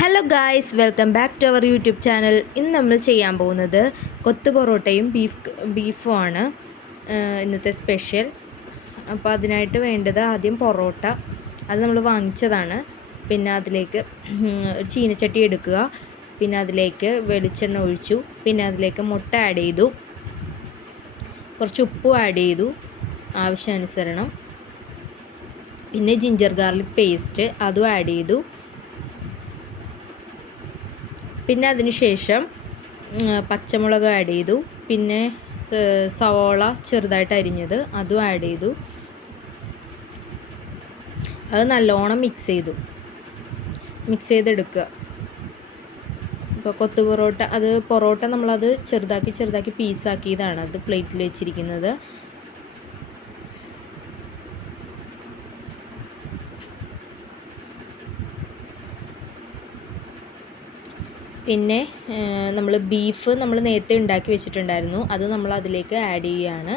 Hello guys, welcome back to our YouTube channel. ഇന്ന് നമ്മൾ ചെയ്യാൻ പോകുന്നത് കൊത്തു പൊറോട്ടയും ബീഫുമാണ് ഇന്നത്തെ സ്പെഷ്യൽ. അപ്പോൾ അതിനായിട്ട് വേണ്ടത് ആദ്യം പൊറോട്ട, അത് നമ്മൾ വാങ്ങിച്ചതാണ്. പിന്നെ അതിലേക്ക് ഒരു ചീനച്ചട്ടി എടുക്കുക. പിന്നെ അതിലേക്ക് വെളിച്ചെണ്ണ ഒഴിച്ചു. പിന്നെ അതിലേക്ക് മുട്ട ആഡ് ചെയ്തു, കുറച്ച് ഉപ്പും ആഡ് ചെയ്തു ആവശ്യാനുസരണം. പിന്നെ ജിഞ്ചർ ഗാർലിക് പേസ്റ്റ് അതും ആഡ് ചെയ്തു. പിന്നെ അതിന് ശേഷം പച്ചമുളക് ആഡ് ചെയ്തു. പിന്നെ സവോള ചെറുതായിട്ട് അരിഞ്ഞത് അതും ആഡ് ചെയ്തു. അത് നല്ലോണം മിക്സ് ചെയ്തെടുക്കുക. ഇപ്പോൾ കൊത്തു പൊറോട്ട, പൊറോട്ട നമ്മളത് ചെറുതാക്കി പീസാക്കിയതാണ് അത് പ്ലേറ്റിൽ വെച്ചിരിക്കുന്നത്. പിന്നെ നമ്മൾ ബീഫ് നമ്മൾ നേരത്തെ ഉണ്ടാക്കി വെച്ചിട്ടുണ്ടായിരുന്നു, അത് നമ്മൾ അതിലേക്ക് ആഡ് ചെയ്യുകയാണ്.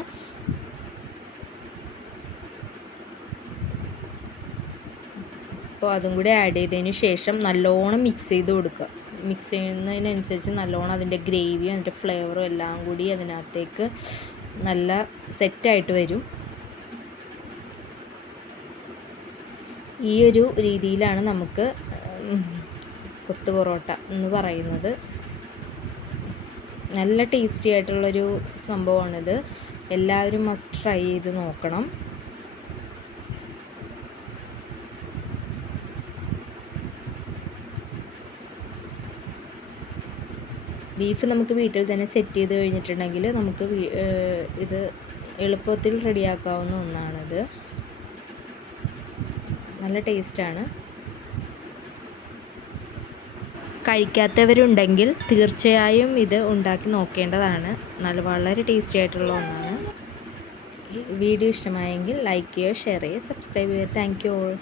അപ്പോൾ അതും കൂടി ആഡ് ചെയ്തതിന് ശേഷം നല്ലോണം മിക്സ് ചെയ്ത് കൊടുക്കുക. മിക്സ് ചെയ്യുന്നതിനനുസരിച്ച് നല്ലോണം അതിൻ്റെ ഗ്രേവിയും അതിൻ്റെ ഫ്ലേവറും എല്ലാം കൂടി അതിനകത്തേക്ക് നല്ല സെറ്റായിട്ട് വരും. ഈ ഒരു രീതിയിലാണ് നമുക്ക് കൊത്തു പൊറോട്ട എന്ന് പറയുന്നത്. നല്ല ടേസ്റ്റി ആയിട്ടുള്ളൊരു സംഭവമാണിത്. എല്ലാവരും മസ്റ്റ് ട്രൈ ചെയ്ത് നോക്കണം. ബീഫ് നമുക്ക് വീട്ടിൽ തന്നെ സെറ്റ് ചെയ്ത് കഴിഞ്ഞിട്ടുണ്ടെങ്കിൽ നമുക്ക് ഇത് എളുപ്പത്തിൽ റെഡിയാക്കാവുന്ന ഒന്നാണിത്. നല്ല ടേസ്റ്റാണ്. കഴിക്കാത്തവരുണ്ടെങ്കിൽ തീർച്ചയായും ഇത് ഉണ്ടാക്കി നോക്കേണ്ടതാണ്. വളരെ ടേസ്റ്റി ആയിട്ടുള്ള ഒന്നാണ്. വീഡിയോ ഇഷ്ടമായെങ്കിൽ ലൈക്ക് ചെയ്യുക, ഷെയർ ചെയ്യുക, സബ്സ്ക്രൈബ് ചെയ്യുക. Thank you all.